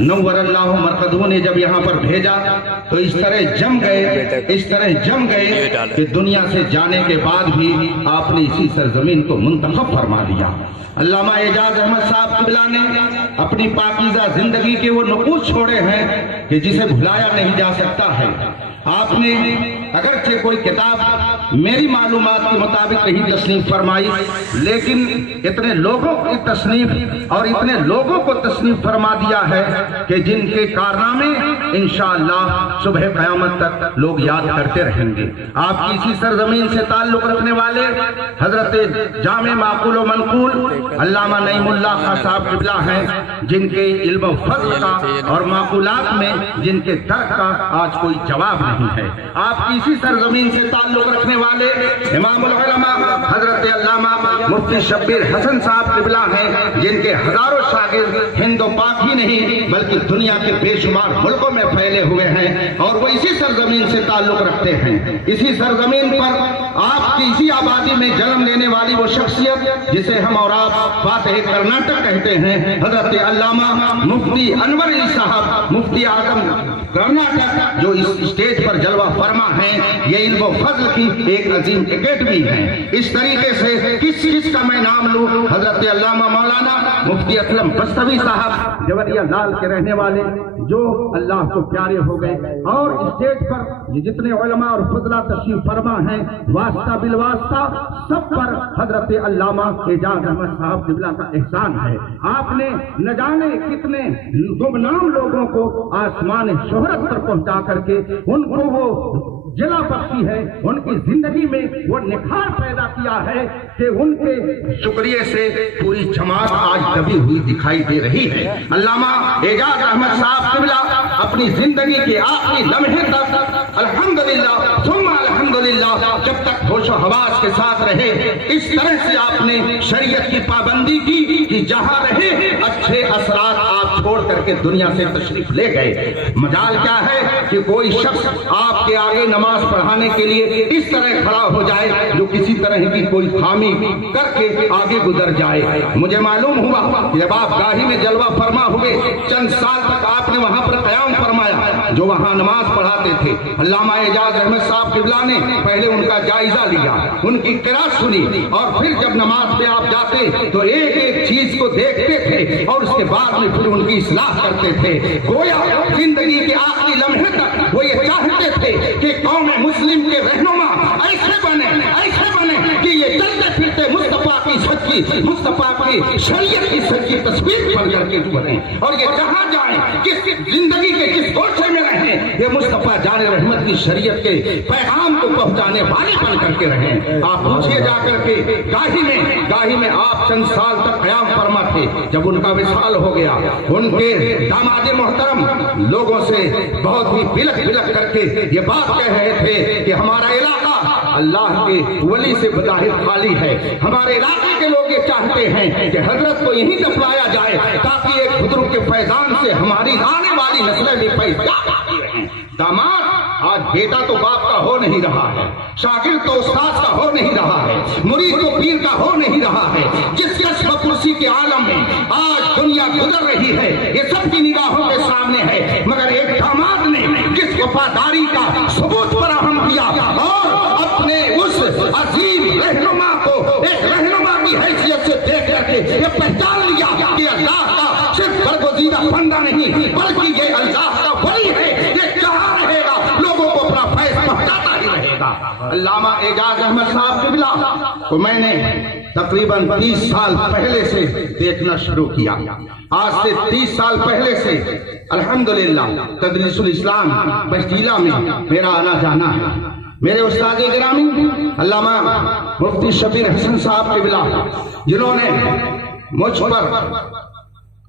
नव्वर अल्लाह मरकदहू ने जब यहाँ पर भेजा तो इस तरह जम गए कि दुनिया से जाने के बाद भी आपने इसी सरजमीन को मुंतखब फरमा दिया। अल्लामा एजाज अहमद साहब किबला ने अपनी पाकीज़ा जिंदगी के वो नकूश छोड़े हैं कि जिसे भुलाया नहीं जा सकता है। आपने अगरचे कोई किताब मेरी मालूमात के मुताबिक नहीं तस्नीफ फरमाई, लेकिन इतने लोगों की तस्नीफ और इतने लोगों को तस्नीफ फरमा दिया है कि जिनके कारनामे इंशाअल्लाह सुबह क़यामत तक लोग याद करते रहेंगे। आपकी इसी सरजमीन से ताल्लुक रखने वाले हजरत जामे माकूल व मनकूल अल्लामा नईमुल्लाह खां साहब किबला हैं, जिनके इल्म फज़्ल का और माकूलात में जिनके दर्द का आज कोई जवाब नहीं है। आपकी इसी सरजमीन से ताल्लुक रखने वाले इमामुल उलमा हजरत अल्लामा मुफ्ती शब्बीर हसन साहब किबला हैं, जिनके हजारों शागिर्द हिंद व पाक ही नहीं बल्कि दुनिया के बेशुमार मुल्कों में फैले हुए हैं और वो इसी सरजमीन से ताल्लुक रखते हैं। इसी सरजमीन पर आपकी इसी आबादी में जन्म लेने वाली वो शख्सियत जिसे हम और आप फातिह कर्नाटक कहते हैं, हजरत अल्लामा मुफ्ती अनवर अली साहब मुफ्ती आजम कर्नाटक, जो इस स्टेज पर जलवा फरमा है, ये इल्म फज़्ल की एक अजीम एकेडमी है। इस तरीके से किस का मैं नाम लूं, हजरत अल्लामा मौलाना मुफ्ती असलम बस्तवी साहब जवरिया लाल के रहने वाले, जो अल्लाह को प्यारे हो गए और स्टेज पर ये जितने उलमा और फजला तशरीफ फरमा हैं, वास्ता बिलवास्ता सब पर हजरत अल्लामा एजाज अहमद साहब किबला का एहसान है। आपने न जाने कितने गुमनाम लोगों को आसमान शोहरत पर पहुंचा करके उनको वो जिला बख्शी है, उनकी जिंदगी में वो निखार पैदा किया है कि उनके शुक्रिया से पूरी जमात आज दबी हुई दिखाई दे रही है। अल्लामा एजाज अहमद साहब किबला अपनी जिंदगी के आखिरी लम्हे तक अल्हम्दुलिल्लाह सुम्मा अल्हम्दुलिल्लाह जब तक होश हवास के साथ रहे, इस तरह से आपने शरीयत की पाबंदी की कि जहां रहे अच्छे असरात आप छोड़ करके दुनिया से तशरीफ ले गए। मजाल क्या है कि कोई शख्स आपके आगे नमाज पढ़ाने के लिए इस तरह खड़ा हो जाए जो किसी तरह की कोई खामी करके आगे गुजर जाए। मुझे मालूम हुआ कि जब आप गाही में जलवा फरमा हुए, चंद साल तक आपने वहां पर क़याम फरमाया, जो वहां नमाज पढ़ाते थे। अल्लामा एजाज अहमद साहब किबला ने पहले उनका जायजा लिया, उनकी किरात सुनी और फिर जब नमाज पे आप जाते तो एक एक चीज को देखते थे और उसके बाद में फिर उनकी इस्लाह करते थे। गोया जिंदगी के आखिरी लम्हे तक वो ये चाहते थे कि कौम मुस्लिम के रहनुमा ऐसे बने कि ये चलते फिरते मुस्तफा की सच्ची, मुस्तफा की शरीयत की सच्ची तस्वीर बन करके बने और ये जहां जाए, किस जिंदगी के किस गोशे में रहे, ये मुस्तफा जाने रहमत की शरीयत के पैगाम को पहुंचाने वाले बन करके रहे। आप पूछिए जाकर के गाही में आप चंद साल तक क़याम फरमा थे। जब उनका विसाल हो गया, उनके दामाद मोहतरम लोगों से बहुत ही बिलख करके ये बात कह रहे थे कि हमारा इलाका अल्लाह के वली से बज़ाहिर खाली है। हमारे इलाके के लोग ये चाहते हैं कि हजरत को यहीं दफनाया जाए ताकि एक बुजुर्ग के फैजान से हमारी आने वाली नस्लें भी पैदा रहें। दामाद आज बेटा तो बाप का हो नहीं रहा है, शागिर्द तो उस्ताद का हो नहीं रहा है, मुरीद तो पीर का हो नहीं रहा है। जिस कस्ब कुर्सी के आलम में आज दुनिया गुजर रही है, ये सबकी निगाहों के सामने है, मगर एक दामाद ने जिस वफादारी का सबूत फराहम किया और अपने उस अजीम रहनुमा को एक रहनुमा की हैसियत से देख करके ये पहचान लिया कि अल्लाह का सिर्फ बरगुज़ीदा बंदा नहीं बल्कि ये अल्लाह का वली है। ये जहां रहेगा लोगों को अपना फैज़ पहुंचाता ही रहेगा। अल्लामा एजाज अहमद साहब किबला को मैंने तकरीबन 30 साल पहले से देखना शुरू किया। आज से 30 साल पहले से अल्हम्दुलिल्लाह तदरीसुल इस्लाम बस्तीला में मेरा आना जाना है। मेरे उस्ताद गिरामी अल्लामा मुफ्ती शब्बीर हसन साहब किबला, जिन्होंने मुझ पर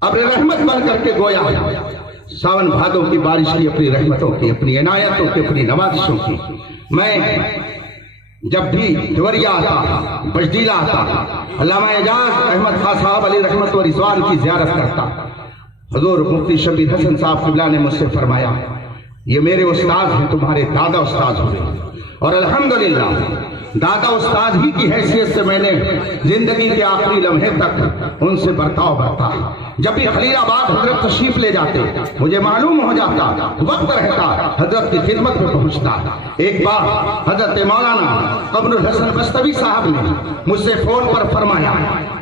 अपनी रहमत बन करके गोया सावन भादों की बारिश की, अपनी रहमतों की, अपनी इनायतों की, अपनी नवाजिशों की, मैं जब भी देवरिया आता, बजदीला आता, अल्लामा एजाज अहमद खां साहब अली रहमत व रिज़वान की ज़ियारत करता। हुज़ूर मुफ्ती शब्बीर हसन साहब किबला ने मुझसे फरमाया, ये मेरे उस्ताद हैं, तुम्हारे दादा उस्ताद हुए। اور الحمدللہ دادا استاد ہی کی حیثیت سے میں نے زندگی کے آخری لمحے تک ان سے برتاؤ برتا. جب بھی خلیل آباد حضرت تشریف لے جاتے مجھے معلوم ہو جاتا وقت رہتا حضرت کی خدمت میں پہنچتا. ایک بار حضرت مولانا قمر الحسن بستوی صاحب نے مجھ سے فون پر فرمایا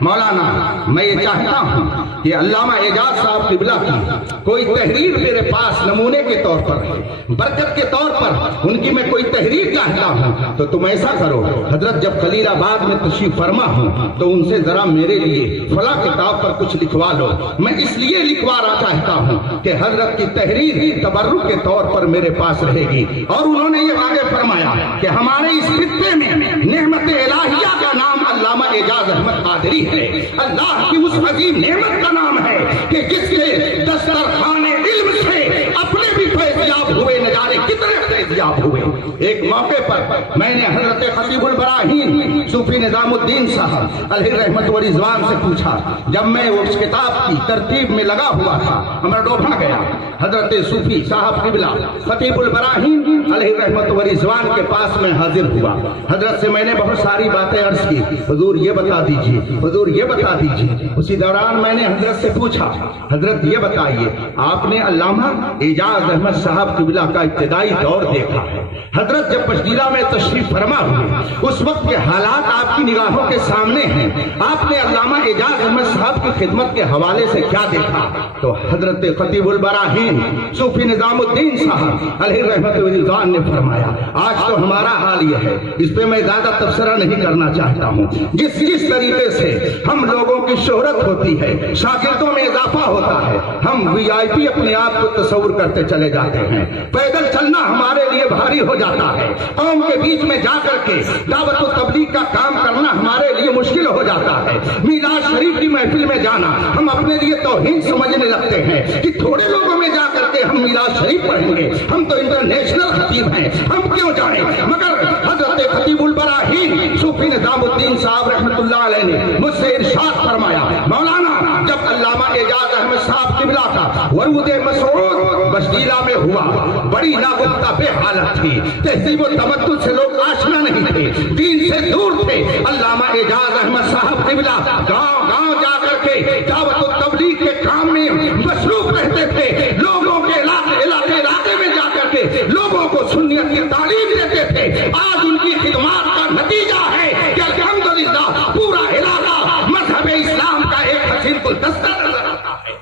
مولانا میں یہ چاہتا ہوں کہ علامہ اعجاز صاحب قبلہ کی کوئی تحریر میرے پاس نمونے کے طور پر برکت کے طور پر ان کی میں کوئی تحریر چاہتا ہوں تو تم ایسا کرو حضرت جب خلیل آباد میں تشریف فرما ہوں تو ان سے ذرا میرے لیے فلاں کتاب پر کچھ لکھوا لو. میں اس لیے لکھوانا چاہتا ہوں کہ حضرت کی تحریر تبرک کے طور پر میرے پاس رہے گی. اور انہوں نے یہ آگے فرمایا کہ ہمارے اس خطے میں نعمت الہیہ کا نام علامہ اعجاز احمد قادری ہے. اللہ کی اس عظیم نعمت کا نام ہے کہ جس کے دسترخوان علم سے اپنے بھی فیضیاب ہوئے نہ جانے کتنے فیضیاب ہوئے. ایک موقع پر میں نے حضرت خطیب البراہین صوفی نظام الدین صاحب علیہ رحمت و رضوان سے پوچھا. جب میں اس کتاب کی ترتیب میں لگا ہوا تھا ہمارا ڈوبھا گیا. حضرت صوفی صاحب قبلہ خطیب البراہین علیہ رحمت و رضوان کے پاس میں حاضر ہوا. حضرت سے میں نے بہت ساری باتیں عرض کی. حضور یہ بتا دیجئے, حضور یہ بتا دیجئے. اسی دوران میں نے حضرت سے پوچھا حضرت یہ بتائیے آپ نے علامہ اعجاز احمد صاحب قبلہ کا ابتدائی دور دیکھا ہے. حضرت جب پشتیرہ میں تشریف فرما ہوئے اس وقت کے حالات آپ کی نگاہوں کے سامنے ہیں. آپ نے علامہ اعجاز احمد صاحب کی خدمت کے حوالے سے کیا دیکھا؟ تو حضرت خطیب البراہین صوفی نظام الدین صاحب علیہ رحمت و رضوان نے فرمایا آج تو ہمارا حال یہ ہے, اس پہ میں زیادہ تبصرہ نہیں کرنا چاہتا ہوں. جس طریقے سے ہم لوگوں کی شہرت ہوتی ہے, شاگردوں میں اضافہ ہوتا ہے, ہم وی آئی پی اپنے آپ کو تصور کرتے چلے جاتے ہیں. پیدل چلنا ہمارے لیے بھاری ہو جاتا ہے. قوم کے بیچ میں جا کر کے دعوت و تبلیغ کا کام کرنا ہمارے لیے مشکل ہو جاتا ہے. میلاد شریف کی محفل میں جانا ہم اپنے لیے توہین سمجھنے لگتے ہیں کہ تھوڑے لوگوں میں جا کر کے ہم میلاد شریف پڑھیں گے, ہم تو انٹرنیشنل خطیب ہیں, ہم کیوں جائیں. مگر حضرت خطیب البراہین صوفی نظام الدین صاحب رحمت اللہ علیہ نے مجھ سے ارشاد فرمایا مولانا جب علامہ اعجاز احمد صاحب قبلہ کا ورود مسعود بشتیرہ میں ہوا بڑی ناگفتہ بے حالت تھی. تہذیب و تمدن سے لوگ آشنا نہیں تھے, دین سے دور تھے. علامہ اعجاز احمد صاحب قبلہ گاؤں گاؤں جا کر کے دعوت و تبلیغ کے کام میں مصروف رہتے تھے. لوگوں کے علاقے میں جا کر کے لوگوں کو سنت کی تعلیم دیتے تھے. آج ان کی خدمات کا نتیجہ ہے کہ الحمدللہ پورا علاقہ مذہب اسلام کا ایک حسین گلدستہ نظر آتا ہے.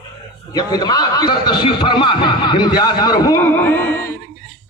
یہ خدمات کی تشریف فرما ہے. امتیاز مرحوم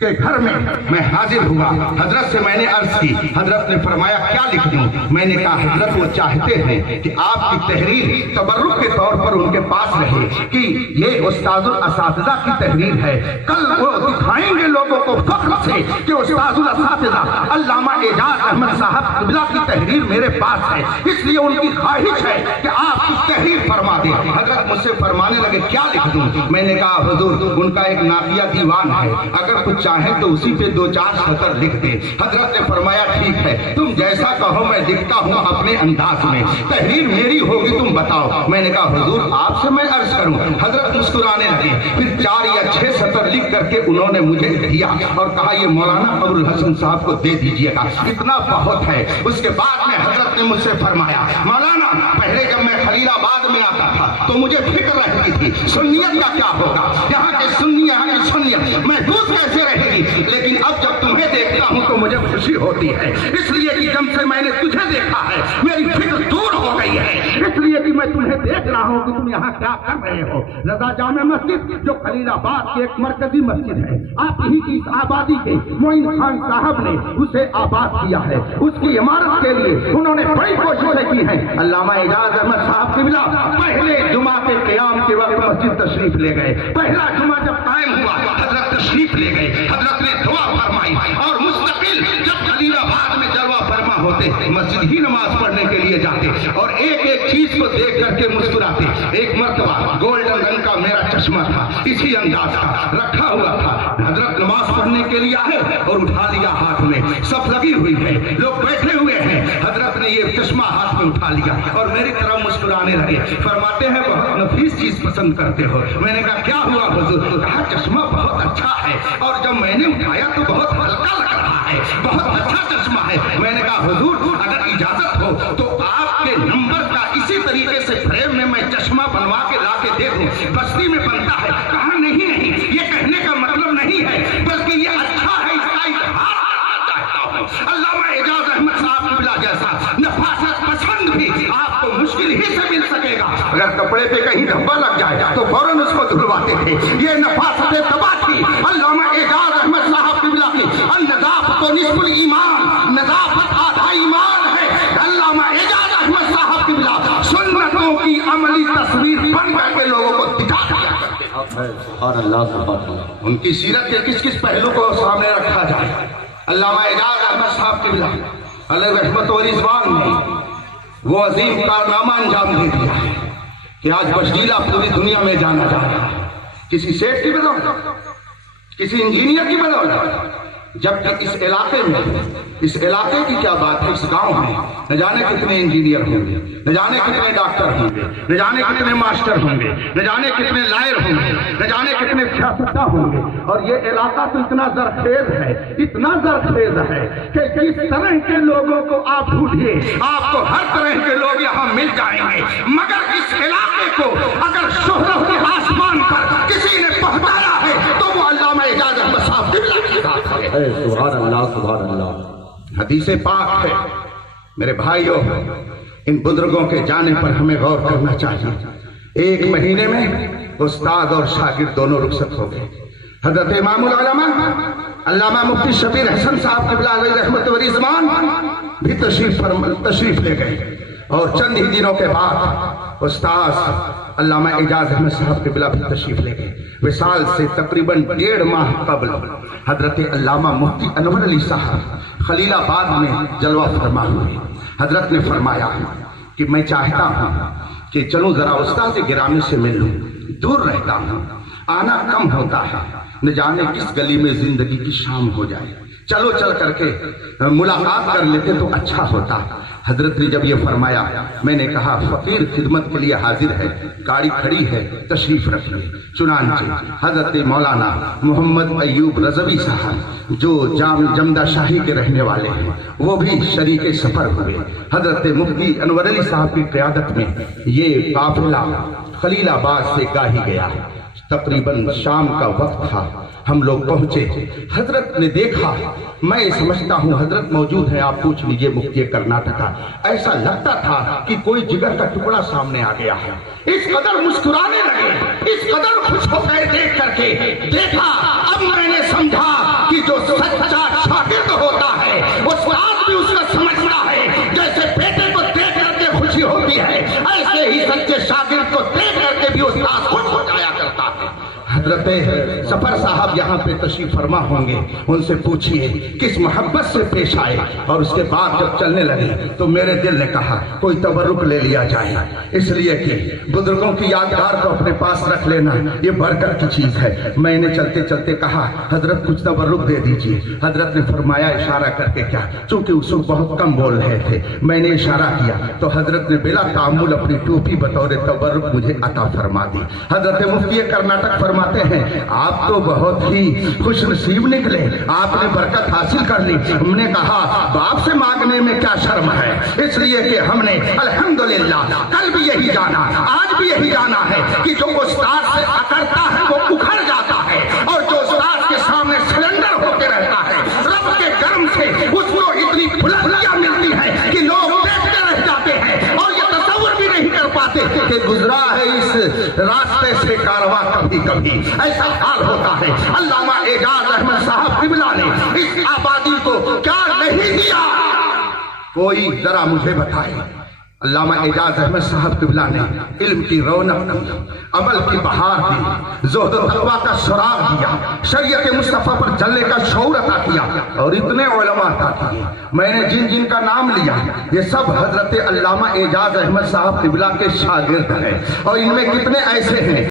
کے گھر میں حاضر ہوا. حضرت سے میں نے عرض کی, حضرت نے فرمایا کیا لکھ دوں؟ میں نے کہا حضرت وہ چاہتے ہیں کہ آپ کی تحریر تبرک کے طور پر ان کے پاس رہے کہ یہ استاد الاساتذہ کی تحریر ہے. کل وہ دکھائیں گے لوگوں کو فخر سے کہ استاد الاساتذہ علامہ اعجاز احمد صاحب قبلہ کی تحریر میرے پاس ہے, اس لیے ان کی خواہش ہے کہ آپ کی تحریر فرما دیں. حضرت مجھ سے فرمانے لگے کیا لکھ دوں؟ میں نے کہا حضور ان کا ایک نعتیہ دیوان ہے, اگر کچھ چاہیں تو اسی پہ 2-4 سطر لکھ دیں. حضرت نے فرمایا ٹھیک ہے, تم جیسا کہو میں لکھتا ہوں اپنے انداز میں, تحریر میری ہوگی تم بتاؤ. میں نے کہا حضور آپ سے میں عرض کروں. حضرت مسکرانے لگے. پھر 4 یا 6 سطر لکھ کر کے انہوں نے مجھے دیا اور کہا یہ مولانا قمر الحسن صاحب کو دے دیجئے گا, اتنا بہت ہے. اس کے بعد میں حضرت نے مجھ سے فرمایا مولانا پہلے جب میں خلیل آباد میں آتا تھا تو مجھے فکر رہتی تھی سنیت کا کیا ہوگا, یہاں کے سنی یہاں کی سنیت محفوظ کیسے رہے گی, لیکن اب جب تمہیں دیکھتا ہوں تو مجھے خوشی ہوتی ہے. اس لیے کہ جب سے میں نے تجھے دیکھا ہے میری فکر دور ہو گئی ہے, اس لیے کہ میں تمہیں دیکھ رہا ہوں کہ تم یہاں کیا کر رہے ہو. رضا جامع مسجد جو خلیل آباد کی ایک مرکزی مسجد ہے, آپ ہی کی اس آبادی کے معین خان صاحب نے اسے آباد کیا ہے. اس کی عمارت کے لیے انہوں نے بڑی کوششیں کی ہیں. علامہ اعجاز احمد صاحب قبلہ پہلے جمعہ کے قیام کے وقت مسجد تشریف لے گئے. پہلا جمعہ جب قائم ہوا حضرت تشریف لے گئے. حضرت نے دعا فرمائی اور مستقل جب خلیل آباد میں جلوہ फरमा होते, मस्जिद ही नमाज पढ़ने के लिए जाते और एक एक चीज को देख करके मुस्कुराते। एक मर्तबा गोल्डन रंग का मेरा चश्मा था, इसी अंदाज का रखा हुआ था। हजरत नमाज पढ़ने के लिए आए और उठा लिया हाथ में, सब लगी हुई है, लोग बैठे हुए हैं, हजरत ने ये चश्मा हाथ में उठा लिया और मेरी तरफ मुस्कुराने लगे। फरमाते हैं बहुत नफीस चीज पसंद करते हो। मैंने कहा क्या हुआ हुजूर? तो कहा चश्मा बहुत अच्छा है और जब मैंने उठाया तो बहुत हल्का लग रहा है, बहुत अच्छा चश्मा है। मैंने कहा हुजूर अगर इजाजत हो तो आपके नंबर का इसी तरीके से फ्रेम में मैं चश्मा बनवा के ला के दे दूं, बस्ती में बनता है। कहा नहीं नहीं, ये कहने का मतलब नहीं है, बल्कि ये अच्छा है, इसका इजहार करना चाहता हूं। अल्लामा एजाज अहमद साहब क़िबला जैसा नफासत पसंद भी आपको मुश्किल ही से मिल सकेगा। अगर कपड़े पे कहीं धब्बा लग जाए तो फौरन उसको धुलवाते थे। ये नफासत तबाह थी अल्लामा एजाज अहमद साहब क़िबला की। नज़ाफ़त निस्फ़ुल ईमान, नज़ाफ़त आधा ईमान है। अल्लामा एजाज अहमद साहब क़िबला सुन्नतों की अमली तस्वीर बन करके लोगों को दिखा दिया करते। उनकी सीरत के किस किस पहलू को सामने रखा जाए। अल्लामा एजाज अहमद साहब क़िबला अलैहि रहमत व रिज़वान ने वो अजीम कारनामा अंजाम दे दिया है कि आज बशजीला पूरी दुनिया में जाना जा रहा है। किसी सेठ की बदौलत, किसी इंजीनियर की बदौलत, जबकि इस इलाके में, इस इलाके की क्या बात है, इस गांव में न जाने कितने इंजीनियर होंगे, न जाने कितने डॉक्टर होंगे, न जाने कितने मास्टर होंगे, न जाने कितने लायर होंगे, न जाने कितने सियासतदान होंगे। और ये इलाका तो इतना जरखेज है, इतना जरखेज है कि जिस तरह के लोगों को आप ढूंढिए आपको हर तरह के लोग यहाँ मिल जाएंगे। मगर इस इलाके को अगर शोहरत के आसमान पर किसी ने पहुंचाया है तो वो अल्लामा एजाज अहमद साहब क़िबला की बात है। सुभान अल्लाह, सुभान अल्लाह। हदीसे पाक है मेरे भाइयों, इन बुजुर्गों के जाने पर हमें गौर करना चाहिए। एक महीने में उस्ताद और शागिर्द दोनों रुखसत हो गए। हजरत इमामुल उलमा अल्लामा मुफ्ती शबीर हसन साहब क़िबला अलैहि रहमत व रिज़वान भी तशरीफ ले गए और चंद ही दिनों के बाद उस्ताद अल्लामा एजाज अहमद साहब क़िबला भी तशरीफ ले गए। विसाल से तकरीबन 1.5 माह कबल हजरत अल्लामा मुफ्ती अनवर अली साहब खलीलाबाद में जलवा फरमा हुए। हजरत ने फरमाया कि मैं चाहता हूँ कि चलूँ जरा उस्ताद गिरामी से मिल लूँ, दूर रहता हूँ, आना कम होता है, न जाने किस गली में जिंदगी की शाम हो जाए, चलो चल करके मुलाकात कर लेते तो अच्छा होता। हजरत ने जब ये फरमाया मैंने कहा फकीर खिदमत के लिए हाजिर है, गाड़ी खड़ी है, तशरीफ रखिए। चुनांचे हजरत मौलाना मोहम्मद अयूब रज़वी साहब जो जमदा शाही के रहने वाले हैं वो भी शरीके सफर हुए। हजरत मुफ्ती अनवर अली साहब की क़यादत में ये काफिला खलीलाबाद से गाही गया। तकरीबन शाम का वक्त था, हम लोग पहुंचे। हजरत ने देखा, मैं समझता हूँ हजरत मौजूद है, आप पूछ लीजिए मुफ्ती कर्नाटका। ऐसा लगता था कि कोई जिगर का टुकड़ा सामने आ गया है। इस कदर मुस्कुराने लगे, इस कदर खुश हो गए देख करके। देखा, अब मैंने समझा कि जो सच्चा शागिर्द होता है उस्ताद भी उसका समझता है। जैसे बेटे को देख करके खुशी होती है, ऐसे ही सच्चे शागिर्द को देख करके भी उस्ताद खुश हो जाया करता है। हजरत सफर साहब यहाँ पे तशरीफ फरमा होंगे, उनसे पूछिए किस मोहब्बत से पेश आए। और उसके बाद जब चलने लगे तो मेरे दिल ने कहा कोई तबरुक ले लिया जाए, इसलिए कि बुजुर्गों की यादगार को अपने पास रख लेना ये बरकत की चीज है। मैंने चलते चलते कहा हजरत कुछ तबरुक दे दीजिए। हजरत ने फरमाया इशारा करके क्या, चूंकि उस वक्त बहुत कम बोल रहे थे, मैंने इशारा किया तो हजरत ने बिला तामुल अपनी टोपी बतौर तबरुक मुझे अता फरमा दी। हजरत मुफ्ती कर्नाटक फरमाते हैं आप तो बहुत ही खुश नसीब निकले, आपने बरकत हासिल कर ली। हमने कहा बाप से मांगने में क्या शर्म है, इसलिए कि हमने अल्हम्दुलिल्लाह कल भी यही जाना, आज भी यही जाना है कि जो उस्ताद से अकड़ता है वो उखड़ जाता है, और जो उस्ताद के सामने सिलेंडर होते रहता है रब के गर्म से उसको इतनी बुलंदियां मिलती है कि लोग देखते रह जाते हैं और ये तसव्वुर भी नहीं कर पाते कि गुजरा है इस रास्ते से कारवां कभी कभी। ऐसा हाल होता है। अल्लामा एजाज अहमद साहब क़िबला ने इस आबादी को क्या नहीं दिया, कोई जरा मुझे बताए। علامہ اعجاز احمد صاحب قبلہ نے علم کی رونق دی، عمل کی بہار دی، زہد و تقویٰ کا سراغ دیا، شریعت مصطفیٰ پر چلنے کا شعور عطا کیا، اور اتنے علماء عطا کیے۔ میں نے جن کا نام لیا یہ سب حضرت علامہ اعجاز احمد صاحب قبلہ کے شاگرد ہیں، اور ان میں کتنے ایسے ہیں